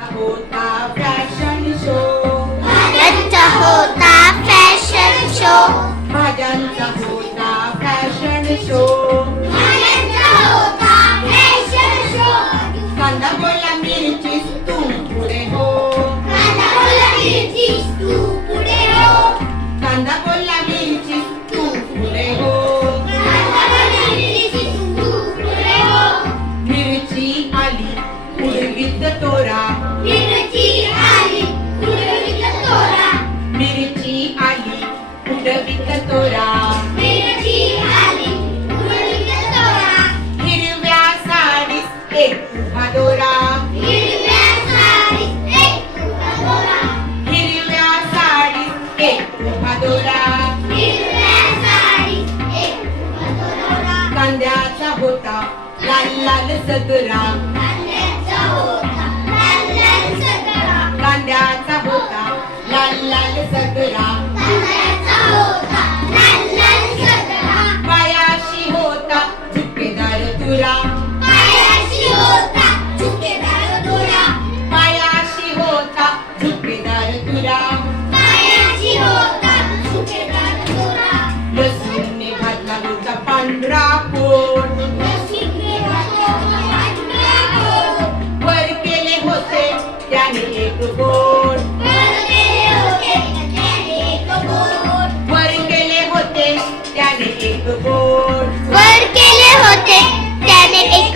होता fashion show. भारतचा होता fashion show. भाज्यांचा होता फॅशन शो. उडवीत तोरा मिरची आली उडवीत तोरा मिरची आली उडवीत तोरा मिरची आली उडवीत तोरा हिरव्या साडीत एक उभा दोरा। हिरव्या साडीत एक उभा दोरा. हिरव्या साडीत एक उभा दोरा। हिरव्या साडीत एक उभा दोरा. कांद्याचा होता लाल लाल सदरा।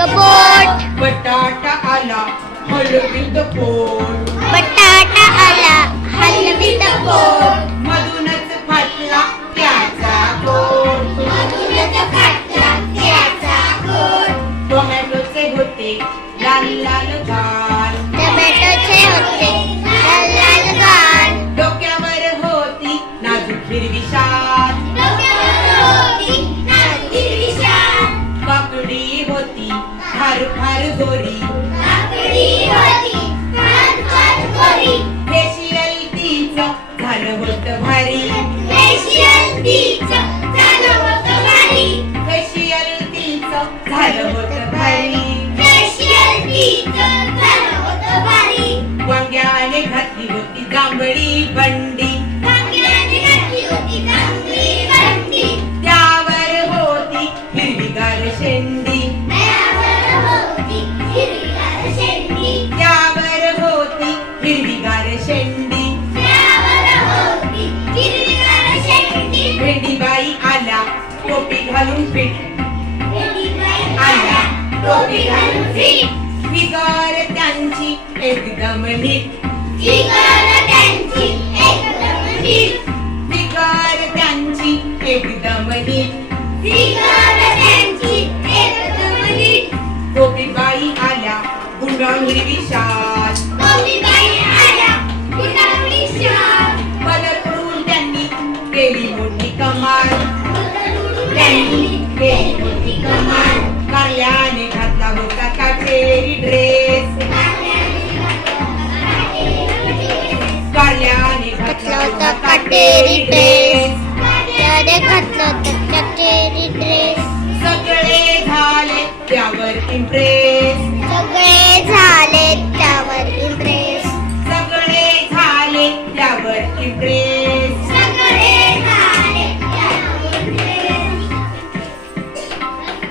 बोट बटाटा आला हलवीत पोट बटाटा आला हलवीत पोट मधूनच फाटला त्याचा कोट मधुरच फाटला त्याचा कोट टोमॅटोचे होते लाल लाल गाल टोमॅटोचे होते घातली होती जांभळी बंडी टोपी घालून फिट. आल्या टोपी घालून फिट. फिगर त्यांची एकदम नीट. जिगर त्यांची एकदम नीट. फिगर त्यांची एकदम नीट. जिगर त्यांची एकदम नीट. गोपीबाई आल्या गुंडाळून हिरवी कारल्याने घातला होता काटेरी ड्रेस कारल्याने घातला होता काटेरी ड्रेस कारल्याने घातला होता काटेरी ड्रेस सगळे झाले त्यावर इम्प्रेस सगळे झाले त्यावर इम्प्रेस सगळे झाले त्यावर इम्प्रेस